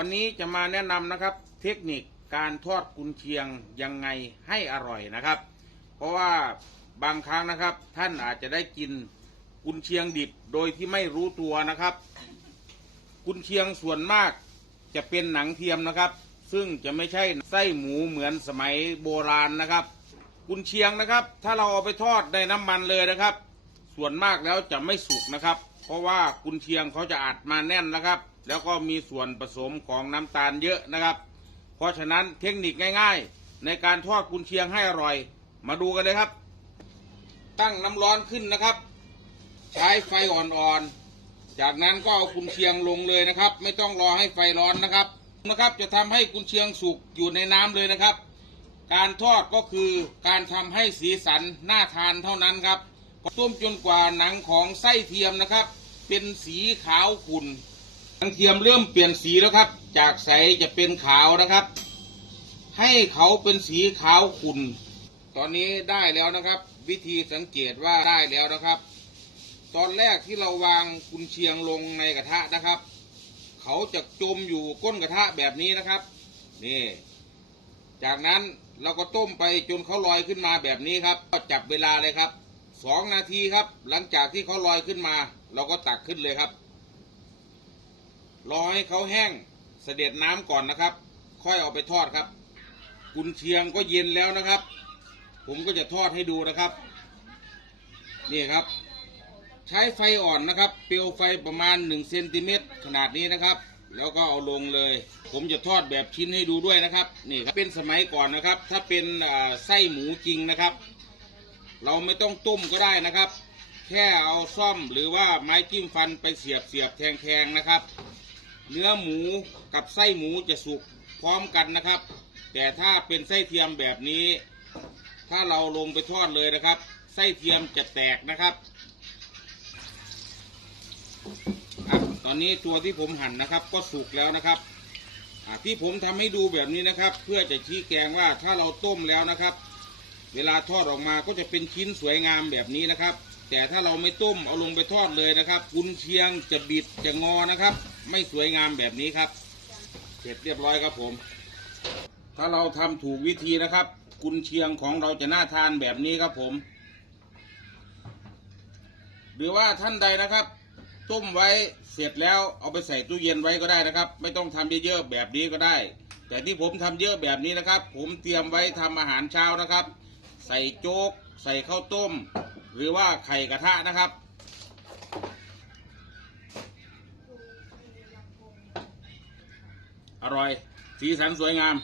วันนี้จะมาแนะนำนะครับ เทคนิคการทอดกุนเชียงยังไงให้อร่อยนะครับ เพราะว่าบางครั้งนะครับ ท่านอาจจะได้กินกุนเชียงดิบโดยที่ไม่รู้ตัวนะครับ กุนเชียงส่วนมากจะเป็นหนังเทียมนะครับ ซึ่งจะไม่ใช่ไส้หมูเหมือนสมัยโบราณนะครับ กุนเชียงนะครับ ถ้าเราเอาไปทอดในน้ำมันเลยนะครับ ส่วนมากแล้วจะไม่สุกนะครับ เพราะว่ากุนเชียงเขาจะอัดมาแน่นนะครับ แล้วก็มีส่วนผสมของน้ำตาลเยอะนะครับ เพราะฉะนั้นเทคนิคง่าย ๆ ในการทอดกุนเชียงให้อร่อย มาดูกันเลยครับ ตั้งน้ำร้อนขึ้นนะครับ ใช้ไฟอ่อนๆ จากนั้นก็เอากุนเชียงลงเลยนะครับ ไม่ต้องรอให้ไฟร้อนนะครับนะครับ จะทำให้กุนเชียงสุกอยู่ในน้ำเลยนะครับ การทอดก็คือการทำให้สีสันน่าทานเท่านั้นครับ ต้มจนกว่าหนังของไส้เทียมนะครับ เป็นสีขาวขุ่นหนังเทียมเริ่มเปลี่ยนสีแล้วครับ จากใสจะเป็นขาวนะครับ ให้เขาเป็นสีขาวขุ่นตอนนี้ได้แล้วนะครับ วิธีสังเกตว่าได้แล้วนะครับ ตอนแรกที่เราวางกุนเชียงลงในกระทะนะครับ เขาจะจมอยู่ก้นกระทะแบบนี้นะครับนี่จากนั้นเราก็ต้มไปจนเขาลอยขึ้นมาแบบนี้ครับก็จับเวลาเลยครับ สองนาทีครับ หลังจากที่เขาลอยขึ้นมา เราก็ตักขึ้นเลยครับ รอให้เขาแห้งเสด็จน้ำก่อนนะครับ ค่อยเอาไปทอดครับ กุนเชียงก็เย็นแล้วนะครับ ผมก็จะทอดให้ดูนะครับ นี่ครับ ใช้ไฟอ่อนนะครับ เปลวไฟประมาณ1เซนติเมตรขนาดนี้นะครับ แล้วก็เอาลงเลย ผมจะทอดแบบชิ้นให้ดูด้วยนะครับ นี่ครับเป็นสมัยก่อนนะครับ ถ้าเป็นไส้หมูจริงนะครับ เราไม่ต้องต้มก็ได้นะครับ แค่เอาซ่อมหรือว่าไม้จิ้มฟันไปเสียบเสียบแทงแทงๆนะครับ เนื้อหมูกับไส้หมูจะสุกพร้อมกันนะครับ แต่ถ้าเป็นไส้เทียมแบบนี้ ถ้าเราลงไปทอดเลยนะครับ ไส้เทียมจะแตกนะครับอตอนนี้ตัวที่ผมหั่นนะครับ ก็สุกแล้วนะครับที่ผมทำให้ดูแบบนี้นะครับ เพื่อจะชี้แจงว่าถ้าเราต้มแล้วนะครับ เวลาทอดออกมาก็จะเป็นชิ้นสวยงามแบบนี้นะครับ แต่ถ้าเราไม่ต้มเอาลงไปทอดเลยนะครับกุนเชียงจะบิดจะงอนะครับ ไม่สวยงามแบบนี้ครับเสร็จเรียบร้อยครับผม ถ้าเราทำถูกวิธีนะครับ กุนเชียงของเราจะน่าทานแบบนี้ครับผม หรือว่าท่านใดนะครับ ต้มไว้เสร็จแล้วเอาไปใส่ตู้เย็นไว้ก็ได้นะครับ ไม่ต้องทำเยอะๆแบบนี้ก็ได้ แต่ที่ผมทำเยอะแบบนี้นะครับ ผมเตรียมไว้ทำอาหารเช้านะครับ ใส่โจ๊ก ใส่ข้าวต้ม หรือว่าไข่กระทะนะครับ อร่อย สีสันสวยงาม